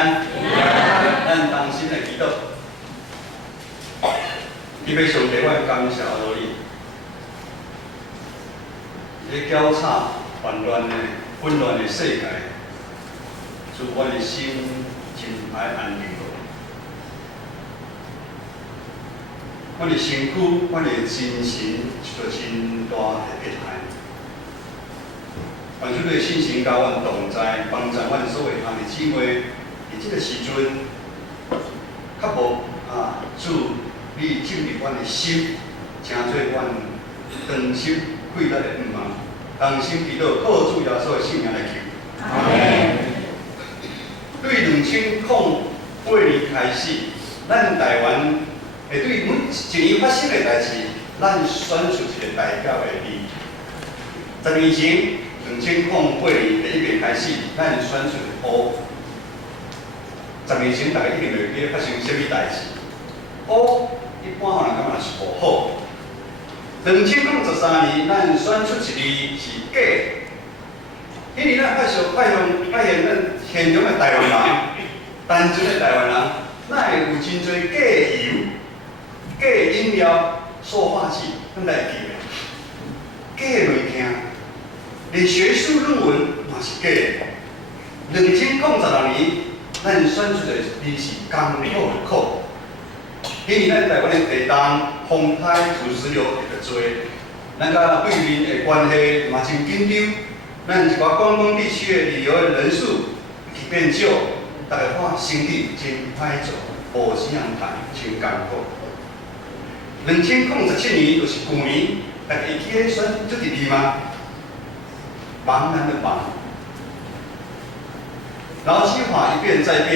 安。咱同心来祈祷。特别上帝，我感谢罗你，这搅吵混乱的混乱的世界，使我的心真歹安宁落。我的身躯，我的精神受到真大的迫害。愿主你的信心甲阮同在，帮助阮所有兄弟姊妹，伫这个时阵，较无主你进入阮的心，成做阮当心快乐的愿望。同心祈祷，靠主耶稣的圣名来求。阿门。对2008年开始，咱台湾会对每一年发生的代志，咱选出一个代表的你。10年前，2008年第一年开始，咱选出乌。10年前，大家一定袂记发生什么代志。乌一般人感觉是不好。2013年，咱选出一字是假。迄年咱发现咱现场的台湾人，单纯的台湾人，哪会有真侪假油、假饮料、塑化剂，咱来记的。假物件，连学术论文嘛是假的。2006年，咱选出的字是港口的口。迄年咱台湾的地动、风台、土石流会较多，咱甲对面的关系嘛真紧张。咱一寡观光地区的旅游的人数去变少，大家看生意真歹做，无钱通赚，真艰苦。2007年就是去年，大家会记得选这个字吗？茫然的茫。劳基法一变再变，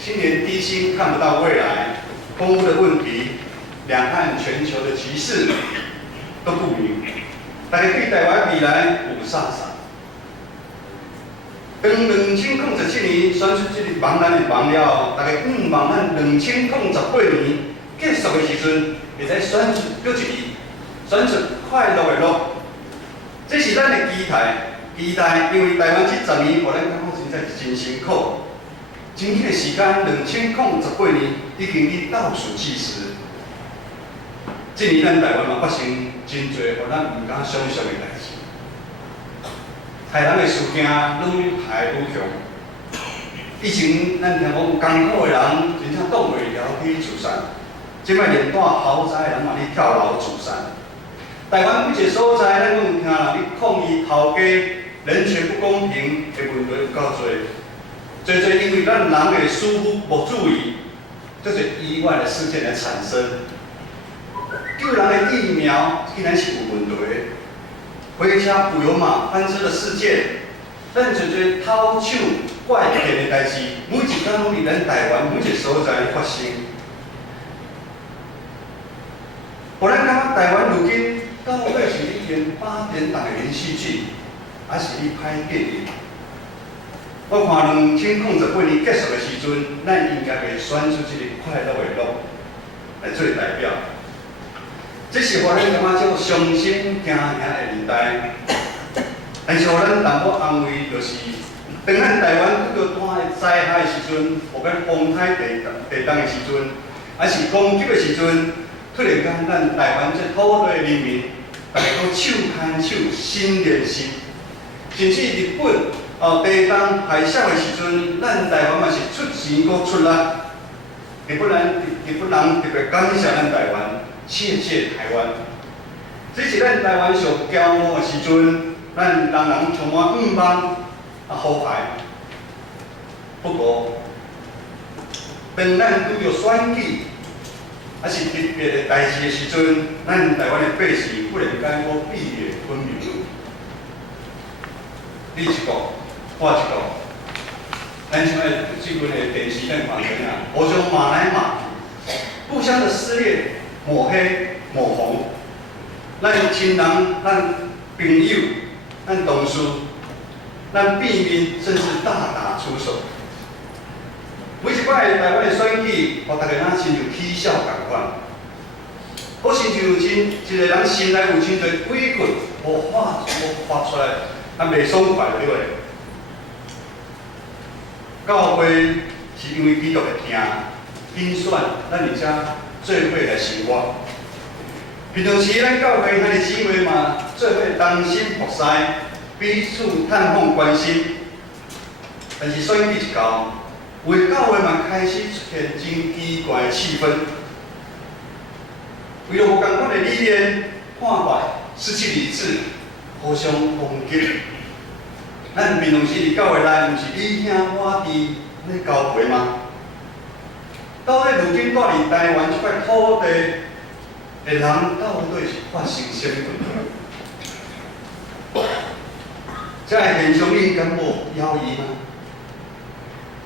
青年低薪看不到未来，空污的问题，两岸全球的局势都不明，大家对台湾未来有啥啥？当2007年选出这个茫然的茫了，大家望咱2018年结束的时阵，会使选出搁一字，选出快乐的乐。这是咱的期待，因为台湾这10年，互咱感觉真正是真辛苦。真紧的时间，2018年已经伫倒数计时。这年咱台湾嘛发生真侪互咱唔敢想象的代志。害人的事件愈害愈强。以前咱听讲有艰苦的人，真正挡袂了去自杀。即摆连住豪宅的人嘛，去跳楼自杀。台湾几个所在，咱拢有听人去抗议头家人权不公平的问题有够多。最因为咱人的疏忽无注意，这些意外的事件来产生。救人的疫苗竟然是有问题。回车不油马翻车的事件，咱做偷抢怪骗的代志，每一天拢伫咱台湾每一个所在发生。互咱感觉台湾如今到底是咧演8点档的连续剧，还是咧拍电影？我看2018年结束的时阵，咱应该会选出这个快乐的乐来做代表。这是互咱感觉种伤心惊吓的年代，但是互咱淡薄安慰，就是当咱台湾遇到大的灾害的时阵，或者风台地动的时阵，还是攻击的时阵，突然间咱台湾这土地的人民，大家都手牵手，心连心，甚至日本地动海啸的时阵，咱台湾嘛是出钱搁出力，日本人特别感谢咱台湾。谢谢台湾，这是咱台湾上骄傲的时阵，咱人人充满愿望和谐。不过，当咱拄着选举，还是特别的代志的时阵，咱台湾的百姓忽然间我壁垒分明。你一个，我一个，咱像最近的电视上看怎样，互相骂来骂去，互相的撕裂。抹黑、抹红，咱亲人、咱朋友、咱同事、咱避免，甚至大打出手。每一摆台湾的选举，互大家若亲像嬉笑共款，好亲像一个人心内有真侪委屈，无发出来，袂爽快对袂？教会是因为基督的疼，拣选咱而家做伙来生活。平常时咱教会咱的姊妹嘛，做伙同心服侍，彼此探访关心。但是选举一到，有的教会嘛开始出现真奇怪的气氛，为了无共款的理念、看法、失去理智，互相攻击。咱平常时伫教会内，毋是你兄我弟咧交陪吗？到底如今住伫台湾这块土地的人，到底是发生什么问题？这个现象你敢无犹豫吗？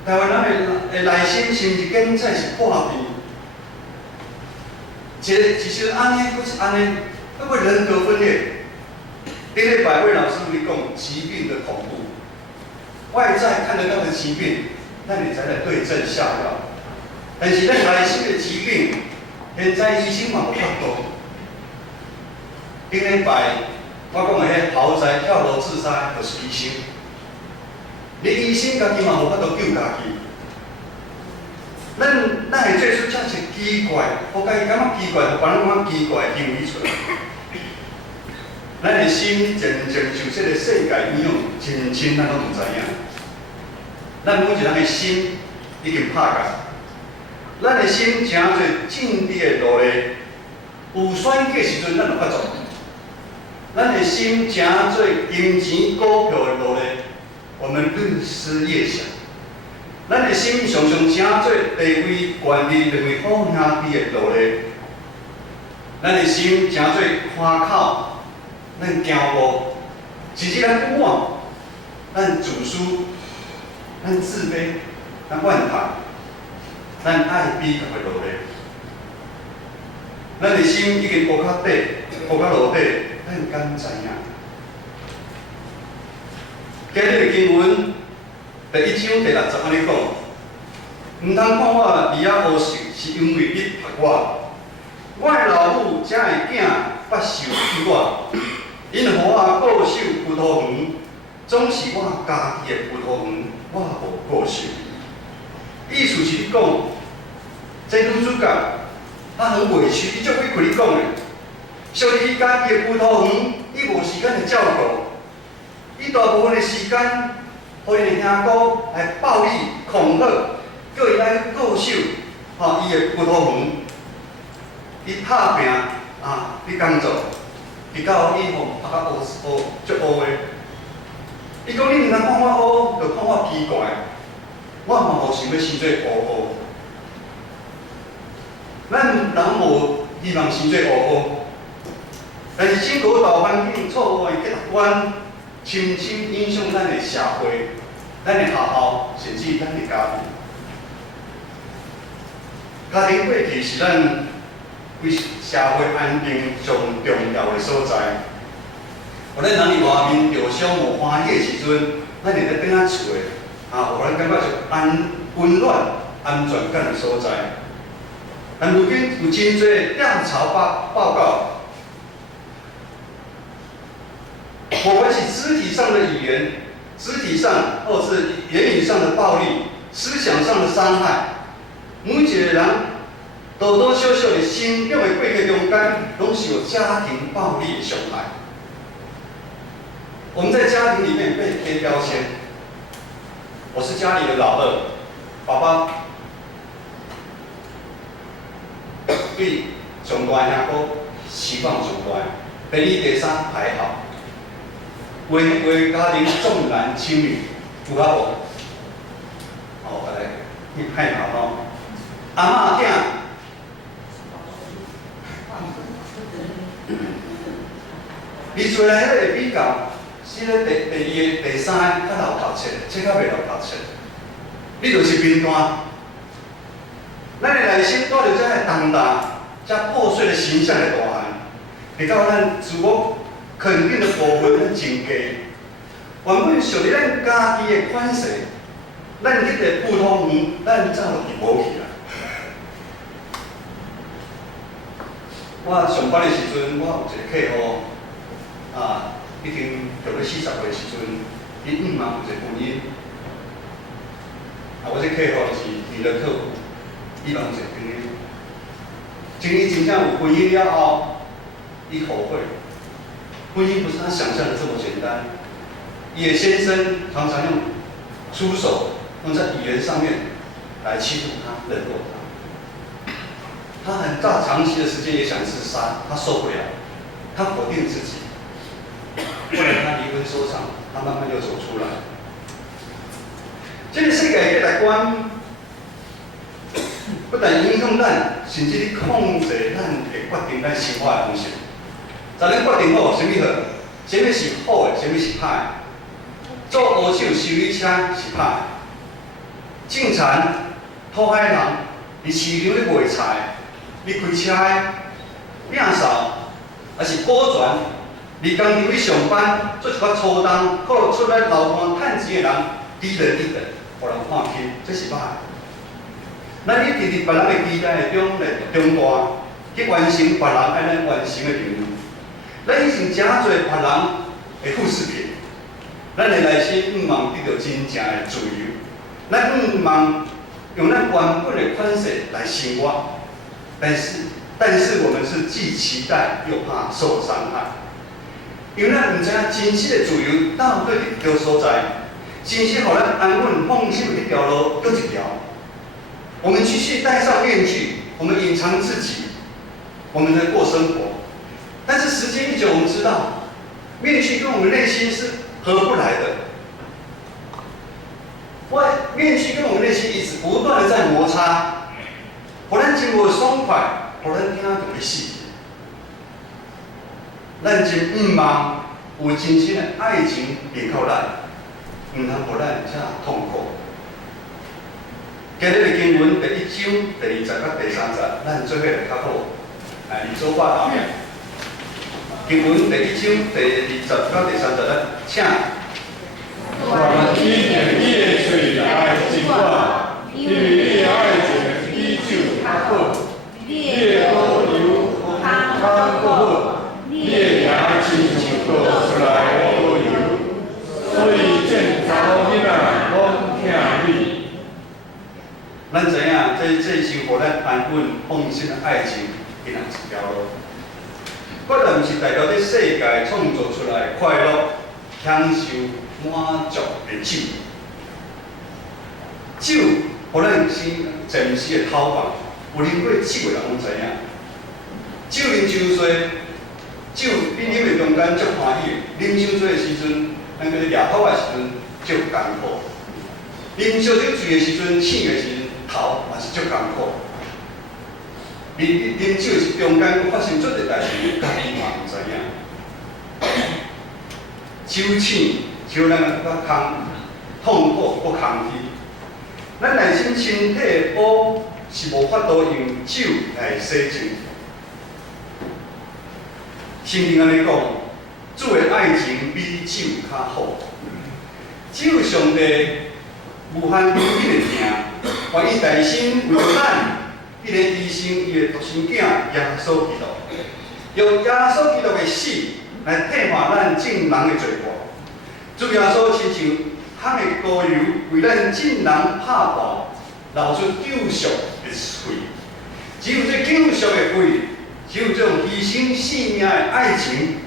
台湾人的内心是毋是现在是破病？一时安尼，佫是安尼，佫会人格分裂。顶礼拜位老师跟你讲疾病的恐怖，外在看得到的疾病，那你才来对症下药。但是咱内心的疾病，现在医生嘛无法度。顶礼拜我讲的迄豪宅跳楼自杀，就是医生。你医生家己嘛无法度救家己。咱会做出这些奇怪，互家己感觉奇怪，互别人感觉奇怪的行为出来。咱的心渐渐受这个世界影响，真深咱拢唔知影。咱每一个人的心已经拍架，咱的心诚侪政治的路咧，有选举时阵咱就发作。咱的心诚侪金钱股票的路咧，我们日思夜想。咱的心常常诚侪地位、权力认为好兄弟的路咧，咱的心诚侪夸口。咱骄傲，甚至咱不满，咱自私，咱自卑，咱怨叹，咱爱比较的落咧。咱的心已经乌较底，乌较落底，咱敢知影？今日的经文第1章第60安尼讲，唔通看我离啊乌实，是因为你拍我。我的老母才会囝不受于我。因互我固守葡萄园，总是我家己的葡萄园，我无固守。意思是你讲，这女主角她很委屈，伊足委屈你讲的。小弟伊家己的葡萄园，伊无时间来照顾，伊大部分的时间，互伊的兄哥来暴力恐吓，叫伊来固守伊的葡萄园。伊拍拼你工作。伊到伊吼拍到乌足乌的，伊讲你毋通看我乌，就看我奇怪，我嘛无想要生做乌。咱人无希望生做乌，但是整个大环境错误的价值观，深深影响咱的社会、咱的学校，甚至咱的家庭。家庭过去是咱为社会安定上重要的所在。互咱人伫外面着伤无欢喜的时阵，咱会咧倒仔厝的，互咱感觉是温暖、安全感的所在。但如今有真侪调查报告，不管是肢体上的语言、肢体上或是言语上的暴力、思想上的伤害，每一个人多多少少的成长的过程中间，拢是有家庭暴力的伤害。我们在家庭里面被贴标签，我是家里的老二，爸爸对上大兄哥希望上大，第二、第三还好。为家庭重男轻女，有啊无？来，你太好咯。阿嬷囝。你做来迄个比较，是咧第二、第三较老读册，这较袂老读册。你就是贫惰。咱的内心带着这重大、这破碎的形象的大汉，会到咱自我肯定的部分咱真低。原本属于咱家己的款式，咱迄个普通园，咱走落去无去啦。我上班的时阵，我有一个客户。已经到了40岁的时阵，伊嘛有一个婚姻。我这客户就是你的客户，伊拢是朋友。今日真正有婚姻了后，伊后悔，婚姻不是他想象的这么简单。伊的先生常常用出手，用在语言上面来欺负他、冷落他。他很大长期的时间也想自杀，他受不了，他否定自己。后来他离婚收场，他慢慢又走出来。这个世界价值观不但影响咱，甚至你控制咱会决定咱生活的方式。咱决定好什么好，什么是好的，什么是歹的。做乌手修理车是歹的，种田、讨海人，伫市场咧卖菜，你开车的、摒扫，还是保全，伫工厂去上班，做一寡粗重，靠出来流汗趁钱的人，低人一等，互人看轻，这是歹的。咱一直伫别人的期待的中来长大，去完成别人爱咱完成的任务。咱已经真侪别人的副食品，咱的内心毋茫得到真正的自由，咱毋茫用咱原本的款式来生活。但是我们是既期待又怕受伤害，因为咱毋知影真实的自由到底伫倒所在，真实互咱安稳放心的一条路，搁一条。我们继续戴上面具，我们隐藏自己，我们在过生活。但是时间一久，我们知道，面具跟我们内心是合不来的。面具跟我们内心一直不断的在摩擦，互咱生活爽快，互咱听到的死。咱真毋茫有真心的爱情连靠咱，毋通互咱遮痛苦。今日的经文第1章第20到第30，咱做伙来较好，来做法后面。经文第1章第20到第30，咱请。我今日你的嘴来真我，因为你的爱情比酒较好，你的膏油较好，你的名亲像倒出来的膏油，所以见查某囡仔拢听你。咱知影，这是互咱安稳放心的爱情，变成一条路。决定是代表这世界创造出来快乐、享受、满足的酒。酒，互咱前时的头发，有啉过酒的人拢知影。酒啉伤多，酒你啉的中间足欢喜，啉伤多的时阵，咱个掠头的时阵足艰苦。啉烧酒醉的时阵，醒的时阵，头嘛是足艰苦。啉酒是中间发生出个代志，家己嘛毋知影。酒醒，就咱个痛苦搁空虚。咱内心身体的污是无法度用酒来洗净。圣经安尼讲，主的爱情比酒较好。酒上帝无限怜悯的疼，愿意代心为咱。伊个医生，伊个独生囝耶稣基督，用耶稣基督的死来替换咱众人的罪过。主耶稣亲像香的膏油，为咱众人拍爆，流出救赎的血。只有这救赎的血，只有这种牺牲性命的爱情，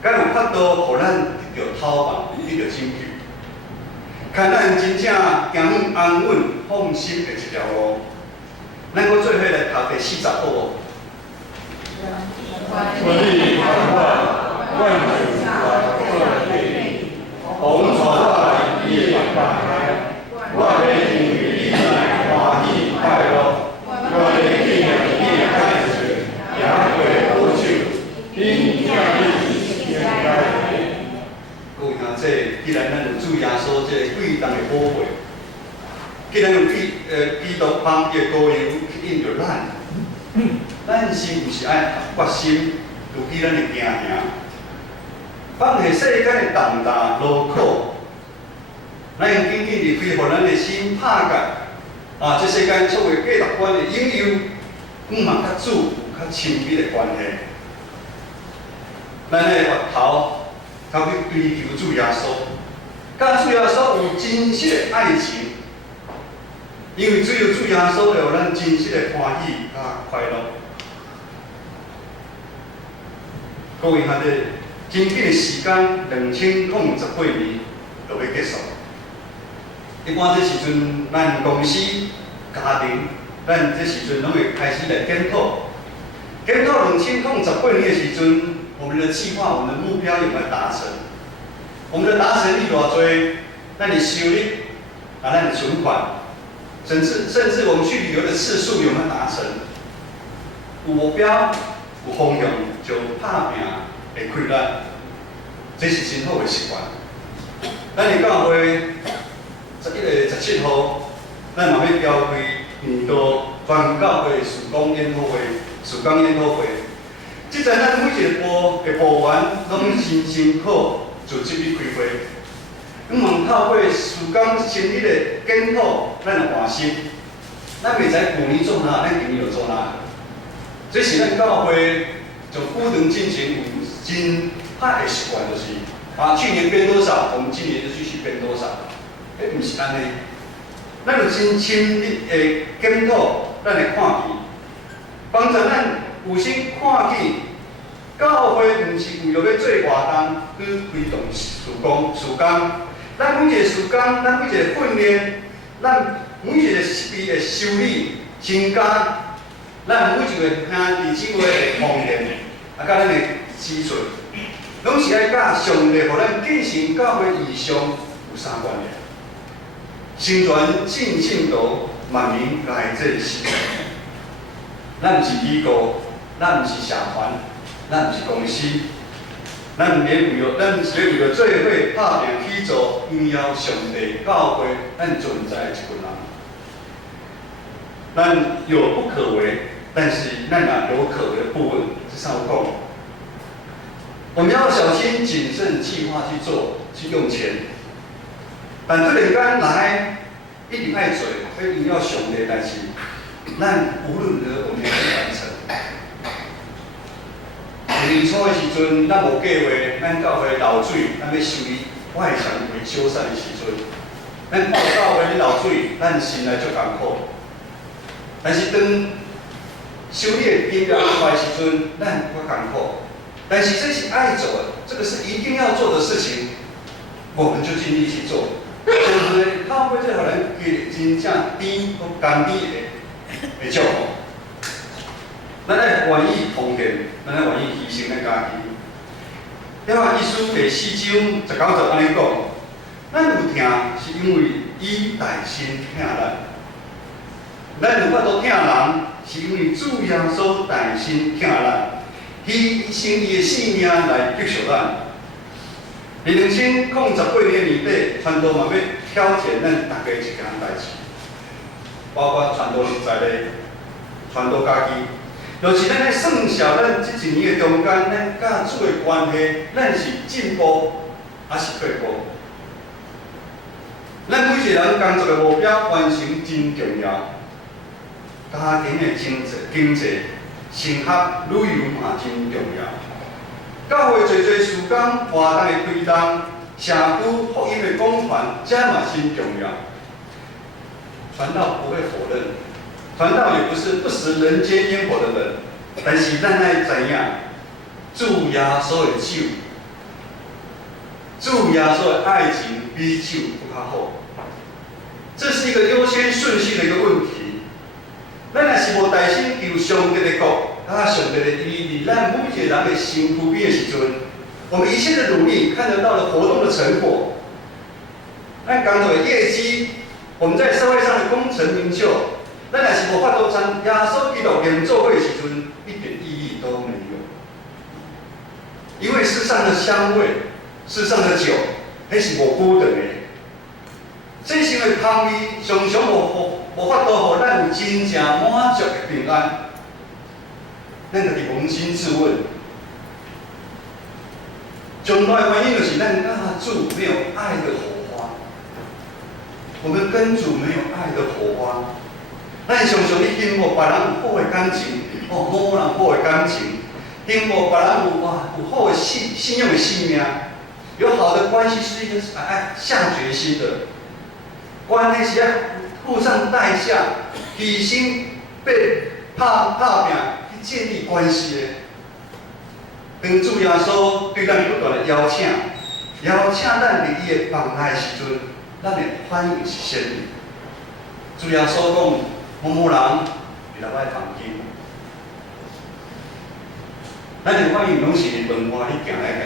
才有法度，互咱得到讨伐，得到拯救。看咱真正行向安稳、放心的一条路。咱搁做伙来读第40好无？我力繁华，万主来作配，红绸外夜打开，我要因为你欢喜快乐，我要纪念你的爱情，也会好酒，因听你天该。各位兄弟，既然咱有主耶稣这贵重的宝贝。既然有基督帮嘅膏油去引着咱，咱是毋是爱决心，如起咱的行行，放下世间的重担劳苦，咱用紧紧离开，互咱的心拍甲这世间所谓价值观的引诱，嘛甲主有较亲密的关系。咱的额头，才去追求主耶稣，甲主耶稣有真实的爱情。因为只有主耶稣有咱真实的欢喜甲快乐。各位兄弟，真紧的时间，2018年就要结束。一般这时阵，咱公司、家庭，咱这时阵拢会开始来检讨。检讨2018年的时阵，我们的计划、我们的目标有没有达成？我们的达成率多少？咱的收入，咱的存款，甚至我们去旅游的次数有没有达成？有目标、有方向，就打拼会开咱，这是真好的习惯。咱的教会11月17号，咱嘛要召开年度全教会事工研讨会。事工研讨会，即阵咱每一个部员拢辛辛苦就这笔开会，望透过事工成立的检讨，咱就换心。咱袂知旧年做哪，咱今年就做哪。这是咱教会就久长进行有真歹的习惯，就是去年编多少，我们今年就继续编多少。毋是安尼，咱就真深入的检讨，咱来看见。帮助咱有心看见，教会毋是为了要做活动去推动事工，咱每一个事工，咱每一个训练，咱每一个设备的修理、增加，咱每一个兄弟姊妹的奉献，甲咱的支出，拢是爱甲上帝，互咱进行教会异象有相关的。成全尽信徒，万民来这时。咱毋是机构，咱毋是社团，咱毋是公司，咱毋是为了做伙拍拼去做荣耀上帝教会咱存在的一群人。咱有不可为，但是咱也有可为的部分，这上有讲。我们要小心谨慎计划去做，去用钱。但突然间来，一定爱做，要荣耀上帝，但是。咱无论如何，我们要去完成。年初的时阵，咱无计划，咱教会漏水，咱要修理外墙维修缮的时阵，咱看教会的漏水，咱心内足艰苦。但是当修理的金额出来的时阵，咱较艰苦。但是这是爱做的，这个是一定要做的事情，我们就尽力去做。就是教会这互咱给真正甜和甘甜的。会祝福，咱爱愿意奉献，咱爱愿意牺牲咱家己。了啊，意思第4章19节安尼讲，咱有疼是因为伊大心疼咱有法度疼人，是因为主耶稣大心疼咱，牺牲伊的性命来救赎咱。2018年年底，传道嘛要挑战咱大家一件代志。包括传道在内，传道家己，就是咱咧算小咱这一年的中间，咱甲主的关系，咱是进步还是退步？咱每一个人工作的目标完成真重要，家庭的经济、生活旅游嘛真重要。教会侪事工活动的推动，社区福音的广传，这嘛真重要。传道不会否认，传道也不是不食人间烟火的人，但是咱爱怎样？主耶稣的手，主耶稣的爱情比手更较好。这是一个优先顺序的一个问题。咱若是无大心求上帝的国，上帝的意义，咱每一个人的身躯边的时阵，我们一切的努力看得到了活动的成果，咱工作的业绩。我们在社会上的功成名就，咱若是无法度参耶稣基督研做会的时阵，一点意义都没有。因为世上的香味、世上的酒，那是无辜的的。这是因为香味常常无法度互咱有真正满足的平安。咱家己扪心自问，最大的原因就是咱甲主没有爱的火花。我们跟主没有爱的火花，咱常常咧羡慕别人有好的感情，某人好的感情，羡慕别人有好的信用的性命，有好的关系是一个下决心的，关系是要付上代价，牺牲被拍拼去建立关系的。当主耶稣对咱不断的邀请咱伫伊的房内的时阵，咱的反应是啥物？主耶稣讲，某人伫内摆房间，咱的反应拢是伫门外去行来行。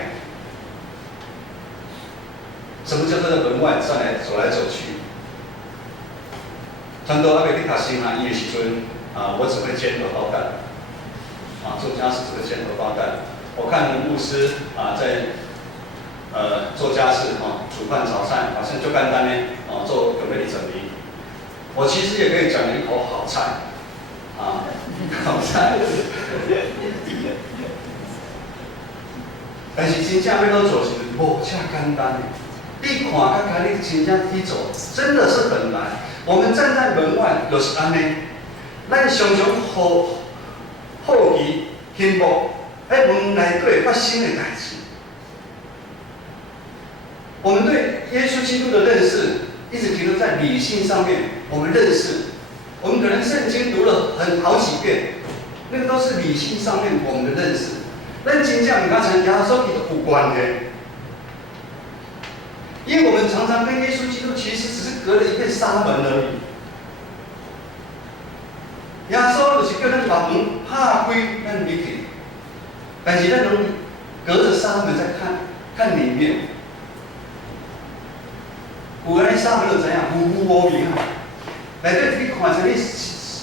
什么叫做在门外走来走去？传道还没去读新学医的时阵，我只会煎荷包蛋，做家事只会煎荷包蛋。我看牧师在做家事煮饭炒菜，好像就简单呢做准备的整理。我其实也可以讲一口好菜，好菜。但是真正要做是无这简单的。你看甲家己真正去做，真的是很难。我们站在门外就是安尼，咱常常好奇、羡慕在门内底发生的代志。我们对耶稣基督的认识一直停留在理性上面，我们认识，我们可能圣经读了好几遍，那个都是理性上面我们的认识。咱真正刚才耶稣基督有关的。因为我们常常跟耶稣基督其实只是隔了一片纱门而已。耶稣就是叫咱把门拍开，咱入去，但是咱拢隔着纱门在看里面。有安尼纱门就知影糊糊无明啊，内底你看起来，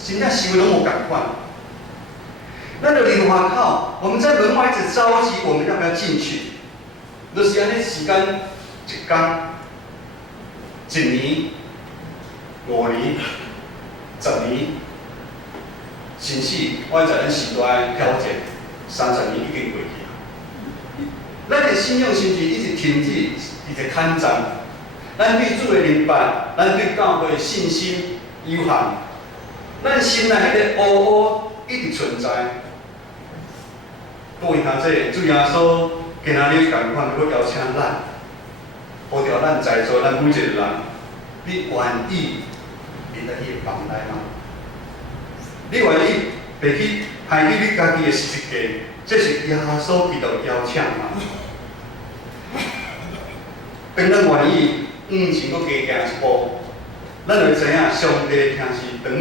真正想拢无共款。咱就离外口，我们在门外一直着急，我们要不要进去？就是安尼时间。一天、一年、5年、10年，甚至我在咱时代挑战30年已经过去了。咱的信仰甚至一直停止，一直砍斩。咱对主的明白，咱对教会的信心有限，咱心内迄个乌乌一直存在。各位兄弟，主耶稣今仔日共款要邀请咱。呼召咱在座咱每一个人，你愿意入来伊个房内吗？你愿意袂去害去你家己的世界？这是耶稣基督邀请吗？当咱愿意往前搁加行一步，咱就知影上帝听是长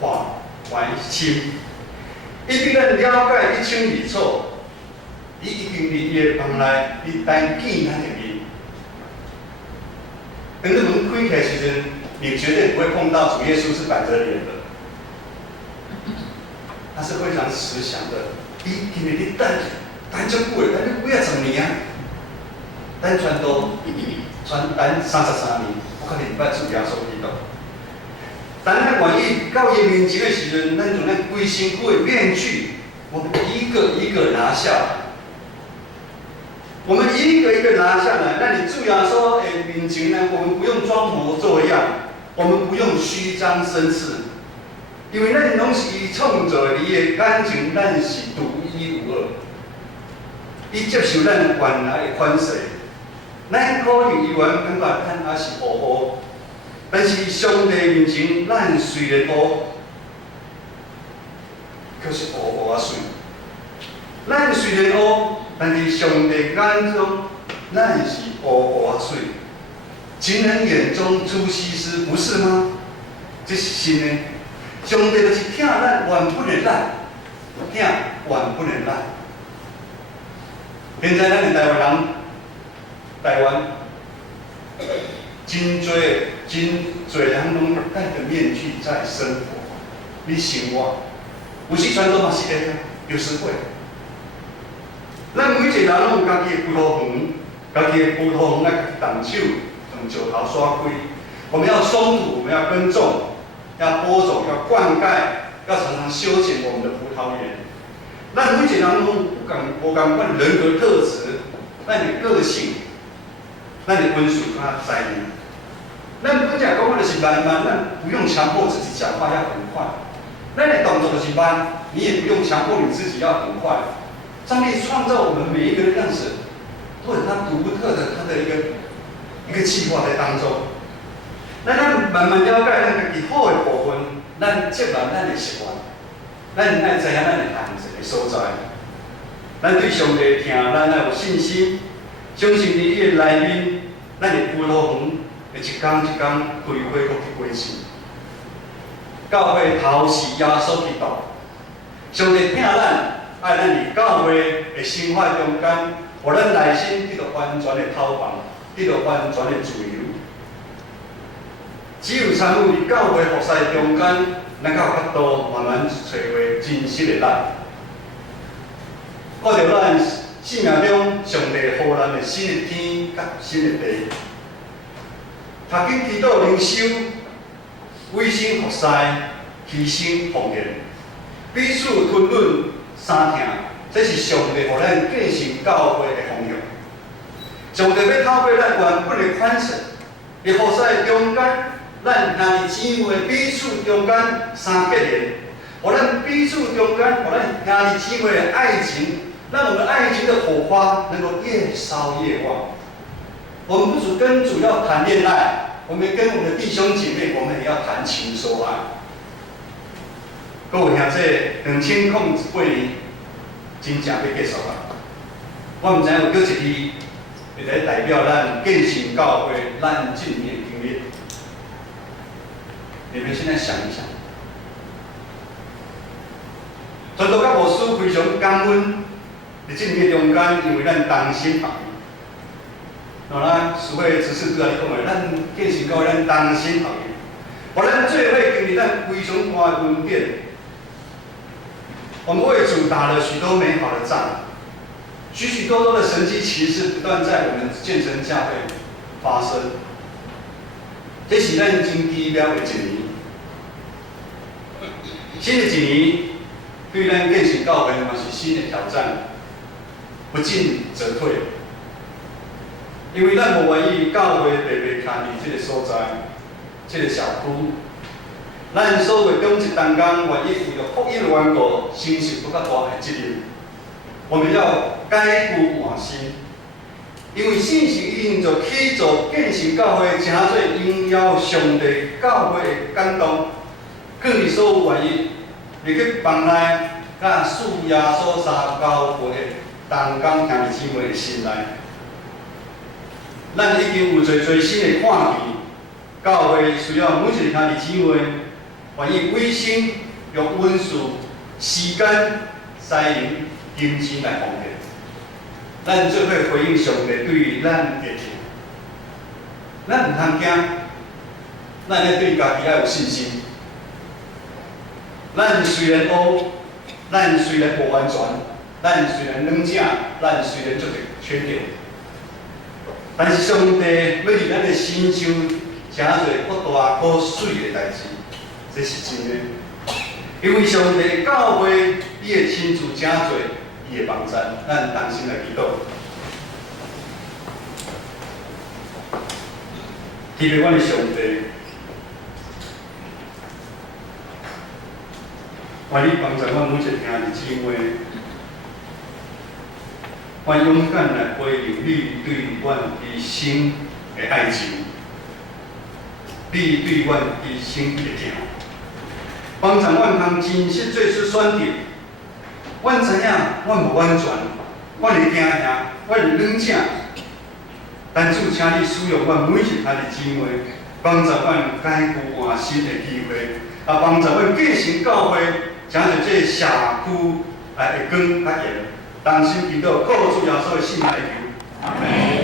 看怀深。伊对咱了解一清二楚，伊已经伫伊个房内，伊单见咱的面。等这门开开时阵，你绝对不会碰到主耶稣是板着脸的，他是非常慈祥的。伊今日你等足久的，等你几10年啊，等传道等33年，我可能捌主耶稣基督。当咱愿意到伊面前的时阵，咱就咱规身躯的面具，我们一个一个拿下来。我们一个一个拿下来，那你主耶稣的面前呢？我们不用装模作样，我们不用虚张声势，因为咱拢是伊创造的，伊的感情咱是独一无二。伊接受咱原来的款式，咱可能以前感觉咱也是乌乌，但是上帝面前，咱虽然乌，可是乌乌啊水。咱虽然乌。但是上帝眼中，咱是乌乌啊水。情人眼中出西施，不是吗？这是真的。上帝就是疼咱原本的咱，疼原本的咱。现在咱的台湾人，台湾真多人拢戴着面具在生活。你想我，有时传道嘛是会，有时会。咱每一个人拢有家己的葡萄园，家己的葡萄园来动手，用石头刷开。我们要松土，我们要耕种，要播种，要灌溉，要常常修剪我们的葡萄园。咱每一个人拢有共款人格特质，咱的个性，咱的温顺甲在意。咱本来讲话就是慢慢，咱不用强迫自己讲话要很快。咱的动作就是慢，你也不用强迫你自己要很快。上帝创造我们每一个人样式，都有他独特的他的一个计划在当中。咱慢慢了解咱家己好的部分，咱接纳咱的习惯，咱爱知影咱的限制的所在。咱对上帝听，咱爱有信心，相信伫伊的内面，咱的葡萄园会一天一天开花搁去果实。教会头是耶稣基督，上帝听咱，爱咱伫教会的生活中间，互咱内心得到完全的透放，得到完全的自由。只有参与伫教会服侍中间，咱才有法度慢慢找回真实的咱。看到咱生命中上帝予咱的新的天甲新的地，读经祈祷灵修，委身服侍，牺牲奉献，彼此吞忍相听，这是上帝予咱继承教会的方向。上帝要透过咱原本的款式，伫服侍中间。咱兄弟姊妹彼此中间相结连，互咱彼此中间，互咱兄弟姊妹的爱情，让我们爱情的火花能够越烧越旺。我们不只跟主要谈恋爱，我们跟我们的弟兄姐妹，我们也要谈情说爱。各位兄弟，2008年真正要结束啦。我毋知有几一字，会来代表咱建成教会咱今年的经历。你们现在想一想，传道甲牧师非常感恩，伫这年中间，因为咱同心合意。咱所谓执事拄仔咧讲的，咱建成教会咱同心合意，互咱做伙经历咱非常大的恩典。我们为主打了许多美好的仗，许许多多的神迹奇事不断在我们建成教会发生。这是咱真奇妙的一年。新的一年，对咱建成教会嘛是新的挑战，不进则退。因为咱无愿意教会白白徛伫这个所在，这个小区，咱所有中职同工愿意为了福音的缘故，承受更较大的责任。我们要改过换新，因为信心一定就起造建成教会，诚侪荣耀上帝教会的感动。更是所有愿意入去房内，甲属耶稣三教会的同工兄弟姊妹的心内，咱已经有侪新的看见。教会需要每一个兄弟姊妹愿意委身用温数、时间、才能、金钱来奉献，咱做伙回应上帝对于咱的听。咱唔通惊，咱要对家己要有信心。咱虽然黑，咱虽然无完全，咱虽然软正，咱虽然做着缺点，但是上帝要伫咱的心上诚侪可大可水的代志，这是真的。因为上帝教会伊会亲自诚侪伊的帮赞，咱同心来祈祷。特别阮的上帝。愿你帮助阮每一个兄弟姊妹，愿勇敢来回应你对阮一生的爱情，你对阮一生的疼，帮助阮通真实做出选择。阮知影，阮无完全，阮会听听，阮会软正，但主，请你使用阮每一兄弟姊妹，帮助阮改过换新的机会，帮助阮继承教会。诚侪这社区会光较严，同心祈祷，靠主耶稣的圣名来求。阿门。